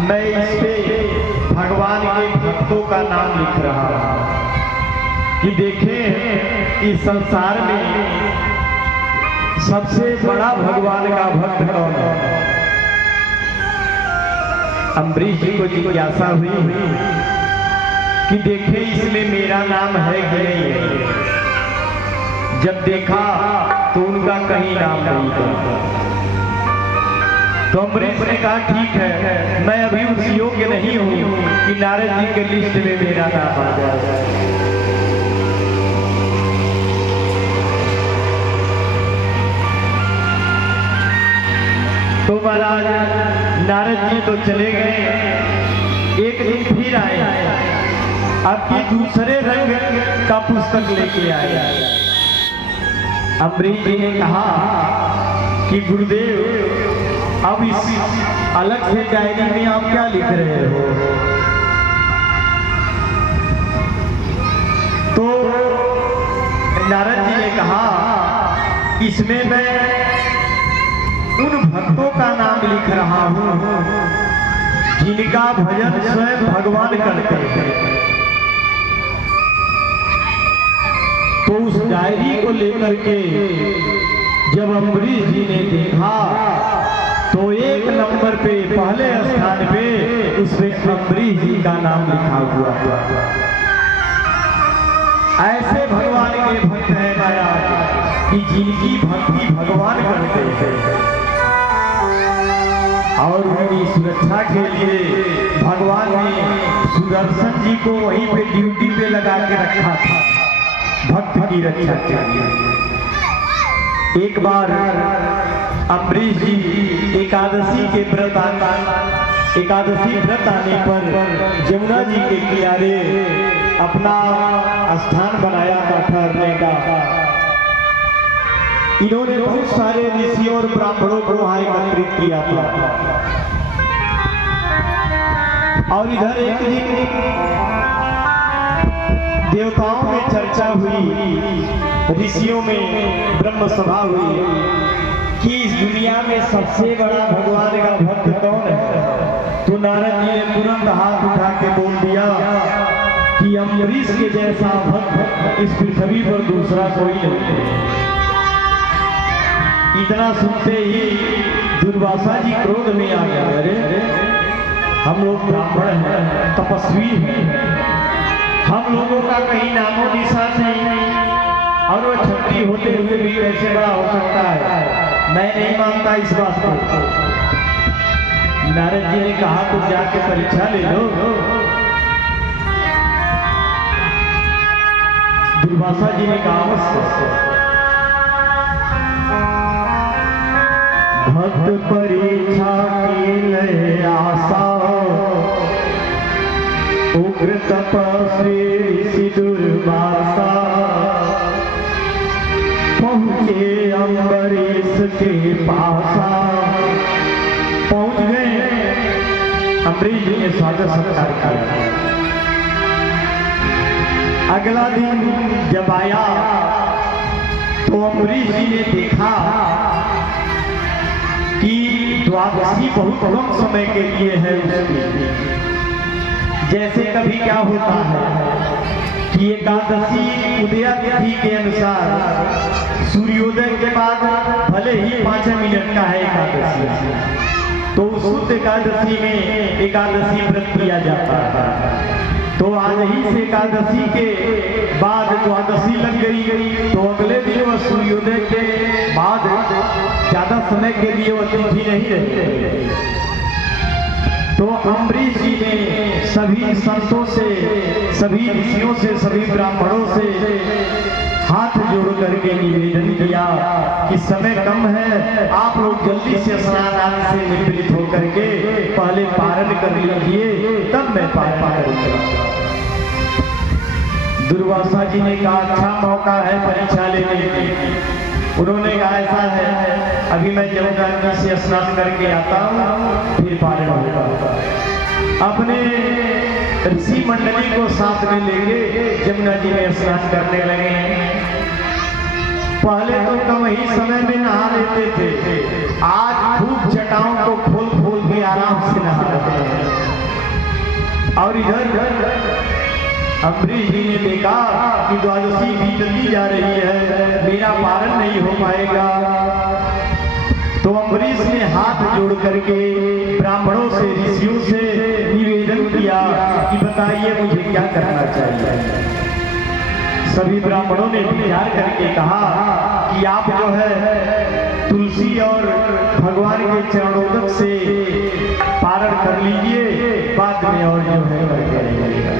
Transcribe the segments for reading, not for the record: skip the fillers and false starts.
मैं इस पे भगवान के भक्तों का नाम लिख रहा हूं कि देखें इस संसार में सबसे बड़ा भगवान का भक्त कौन है। अम्बरीश जी को जिज्ञासा हुई कि देखें इसमें मेरा नाम है कि नहीं है। जब देखा तो उनका कहीं नाम नहीं था। तो अम्बरीश ने कहा ठीक है, मैं अभी उस योग्य नहीं हूं कि नारद जी के लिस्ट में मेरा नाम आ जाए। तो महाराज नारद जी तो चले गए। एक दिन फिर आए, अब की दूसरे रंग का पुस्तक लेके आए। अम्बरीश जी ने कहा कि गुरुदेव अब इस अलग से डायरी में आप क्या लिख रहे हो। तो नारद जी ने कहा इसमें मैं उन भक्तों का नाम लिख रहा हूं जिनका भजन स्वयं भगवान करते हैं। तो उस डायरी को लेकर के जब अम्बरीश जी ने देखा तो एक नंबर पे पहले स्थान पे उसमें अम्बरीश जी का नाम लिखा हुआ। ऐसे भगवान के भक्त हैं महाराज कि जिनकी भक्ति भगवान करते हैं और उनकी सुरक्षा के लिए भगवान ने सुदर्शन जी को वहीं पे ड्यूटी पे लगा के रखा था भक्त की रक्षा के लिए। एक बार अम्बरीश जी एकादशी व्रत आने पर जमुना जी के किनारे अपना स्थान बनाया था ठहरने का। इन्होंने बहुत सारे ऋषियों और ब्राह्मणों को वहां एकत्रित किया था। और इधर एक दिन देवताओं में चर्चा हुई, ऋषियों में ब्रह्म सभा हुई कि इस दुनिया में सबसे बड़ा भगवान का भक्त कौन है। तो नारद जी ने तुरंत हाथ उठा के बोल दिया कि अम्बरीश के जैसा भक्त इस पृथ्वी पर दूसरा कोई नहीं है। इतना सुनते ही दुर्वासा जी क्रोध में आ गया। अरे हम लोग ब्राह्मण हैं, तपस्वी हैं, हम लोगों का कहीं नामो निशान नहीं और वो छत्री होते हुए भी कैसे बड़ा हो सकता है। मैं नहीं मानता इस बात को। नारद जी ने कहा तुम जाके परीक्षा ले लो। दुर्वासा जी ने कहा भक्त परीक्षा की ले आशा उग्र तपस्वी ऋषि दुर्वासा पहुंचे अम्बरीश के पासा। पहुंच गए। अम्बरीश जी ने स्वागत सत्कार किया। अगला दिन जब आया तो अम्बरीश जी ने देखा कि द्वादशी बहुत कम समय के लिए है उसकी। जैसे कभी क्या होता है कि एकादशी उदय तिथि के अनुसार सूर्योदय के बाद भले ही 5 मिनट का है एकादशी, तो शुद्ध एकादशी में एकादशी व्रत किया जाता है। तो आज ही से एकादशी के बाद द्वादशी लग गई तो अगले दिन वह सूर्योदय के बाद ज्यादा समय के लिए वह तिथि नहीं रहती। तो अम्बरीश जी ने सभी संतों से, सभी ऋषियों से, सभी ब्राह्मणों से हाथ जोड़ करके निवेदन किया कि समय कम है, आप लोग जल्दी से स्नान आदि से निवृत्त होकर के पहले पारण कर लीजिए, तब मैं पारण करूंगा। दुर्वासा जी ने कहा अच्छा मौका है परीक्षा लेने की। उन्होंने कहा ऐसा है अभी मैं जमुना जी से स्नान करके आता हूँ फिर पारण होगा। अपने ऋषि मंडली को साथ में लेके जमुना जी में स्नान करने लगे। पहले तो कम ही समय में नहा लेते थे, आज खूब जटाओं को खोल खोल के आराम से नहा रहे हैं। और इधर अम्बरीश जी ने देखा कि द्वादशी बीतती जा रही है, मेरा पारण नहीं हो पाएगा। तो अम्बरीश ने हाथ जोड़ करके ब्राह्मणों से, ऋषियों से निवेदन किया कि बताइए मुझे क्या करना चाहिए। सभी ब्राह्मणों ने विचार करके कहा कि आप जो है तुलसी और भगवान के चरणोदक से पारण कर लीजिए, बाद में और जो है करके रहिएगा।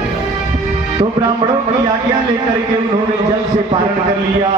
तो ब्राह्मणों की आज्ञा लेकर के उन्होंने जल से पारण कर लिया।